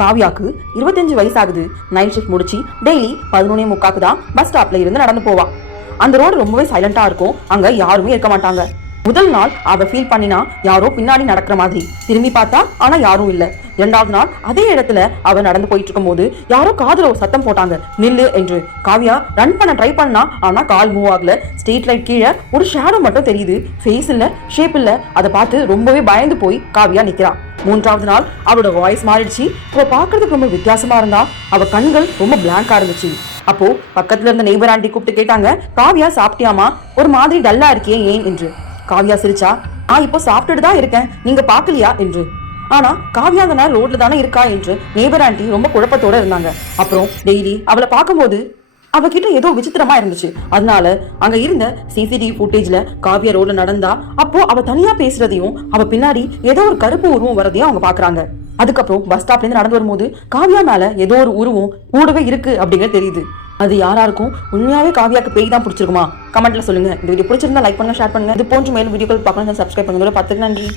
காவியாக்கு 25 வயசாகுது. Night shift முடிச்சு daily 11:45 தான் பஸ் ஸ்டாப்ல இருந்து நடந்து போவா. அந்த ரோடு ரொம்பவே சைலண்டா இருக்கும். அங்க யாருமே இருக்க மாட்டாங்க. முதல் நாள் அவ ஃபீல் பண்ணினா யாரோ பின்னாடி நடக்கிற மாதிரி. திரும்பி பார்த்தா ஆனா யாரும் இல்ல. இரண்டாவது நாள் அதே இடத்துல அவ நடந்து போயிட்டு இருக்கும் போது யாரோ காதுல ஒரு சத்தம் போட்டாங்க, நில்லு என்று. காவியா ரன் பண்ண ட்ரை பண்ணா, ஆனா கால் மூவ் ஆகல. ஸ்ட்ரீட் லைட் கீழே ஒரு ஷேடோ மட்டும் தெரியுது. ஃபேஸ் இல்ல, ஷேப் இல்ல. அதை பார்த்து ரொம்பவே பயந்து போய் காவியா நிக்கிறா. மூன்றாவது நாள் அவளோட வாய்ஸ் மாறிடுச்சு. அவ பாக்குறதுக்கு ரொம்ப வித்தியாசமா இருந்தா. அவ கண்கள் ரொம்ப பிளாங்கா இருந்துச்சு. அப்போ பக்கத்துல இருந்த நெய்பர் ஆண்டி கூப்பிட்டு கேட்டாங்க, காவியா சாப்பிட்டியாமா? ஒரு மாதிரி டல்லா இருக்கியே, ஏன் என்று. காவியா சிரிச்சா, நான் இப்போ சாப்பிட்டுட்டு தான் இருக்கேன், நீங்க பாக்கலையா என்று. ஆனா காவியா அந்த நேரம் ரோட்ல தானே இருக்கா என்று நெய்பர் ஆண்டி ரொம்ப குழப்பத்தோட இருந்தாங்க. அப்புறம் டெய்லி அவளை பார்க்கும்போது அவகிட்ட ஏதோ விசித்திரமா இருந்துச்சு. அதனால அங்க இருந்த சிசிடிவி ஃபுட்டேஜ்ல காவியா ரோட்ல நடந்தா, அப்போ அவ தனியா பேசுறதையும் அவ பின்னாடி ஏதோ ஒரு கருப்பு உருவம் வரதையும் அவங்க பாக்குறாங்க. அதுக்கப்புறம் பஸ் ஸ்டாப்ல இருந்து நடந்து வரும்போது காவியா மேல ஏதோ ஒரு உருவம் கூடவே இருக்கு அப்படிங்கிற தெரியுது. அது யாரா இருக்கும்? உண்மையாவே காவியாக்கு பேய் தான் பிடிச்சிருக்குமா? கமெண்ட்ல சொல்லுங்க. இந்த வீடியோ பிடிச்சிருந்தா லைக் பண்ணுங்க, ஷேர் பண்ணுங்க. இது போன்ற மேலும் வீடியோக்கள் பார்க்கணும், சப்ஸ்கிரைப் பண்ணுங்க. பார்த்துக்கு நன்றி.